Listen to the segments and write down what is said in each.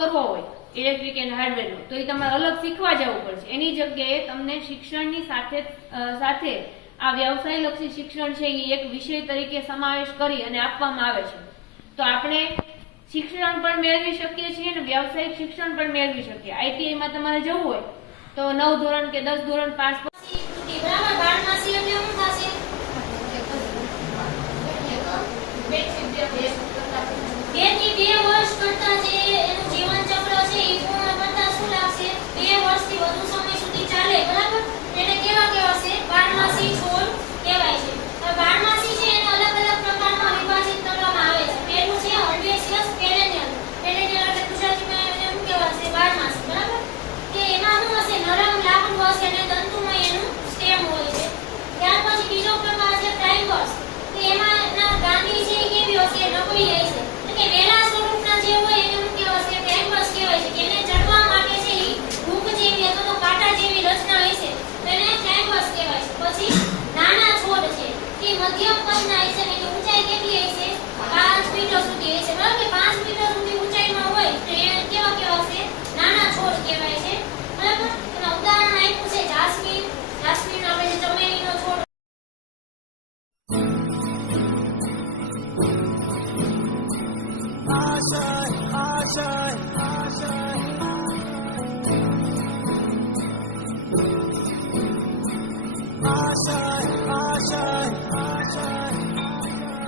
કરવો હોય electric and હાર્ડવેરનો તો એ તમારે અલગ શીખવા જવું પડશે. એની જગ્યાએ તમને શિક્ષણની સાથે આ વ્યવસાયલક્ષી શિક્ષણ છે એ એક વિષય તરીકે સમાવેશ કરી અને આપવામાં આવે છે. તો આપણે શિક્ષણ પણ મેળવી શકીએ છીએ અને વ્યવસાયિક શિક્ષણ પણ મેળવી શકીએ. આઈટીઆઈમાં તમારે જવું હોય તો 9 ધોરણ કે 10 ધોરણ પાસ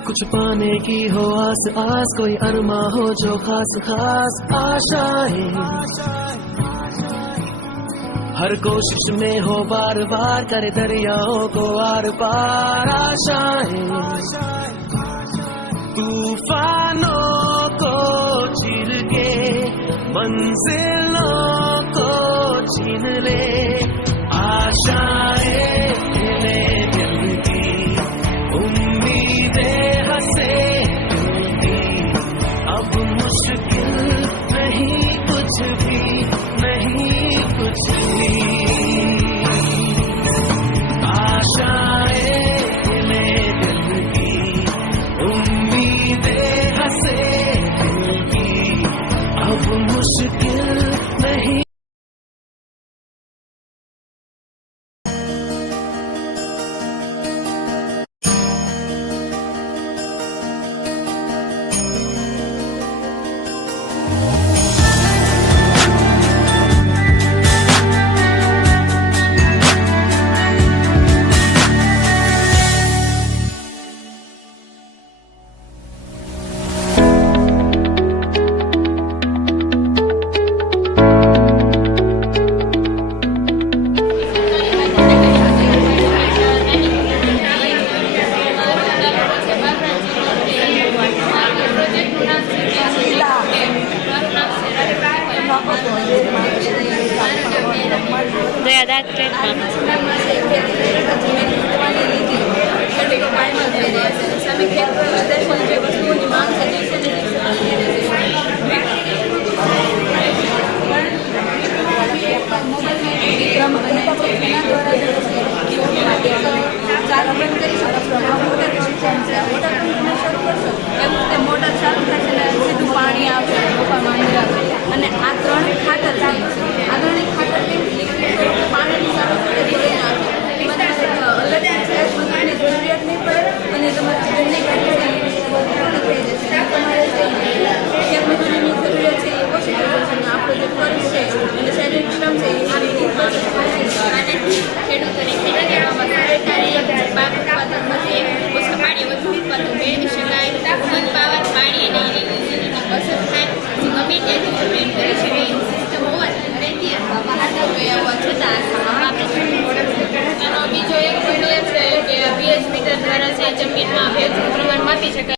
कुछ पाने की हो आस आस, कोई अरमा हो जो खास खास आशाएं, हर कोशिश में हो बार बार करे दरियाओं को आर पार आशाएं, तूफानों को चीर के मंजिलों को छीन ले आशाएं, दिल की उम्मीदें हंसे अब मुश्किल नहीं कुछ भी, नहीं कुछ भी, आशाएं दिल की उम्मीदें हंसे दिल की अब मुश्किल नहीं. જમીનમાં ભેજનું પ્રમાણ માપી શકાય.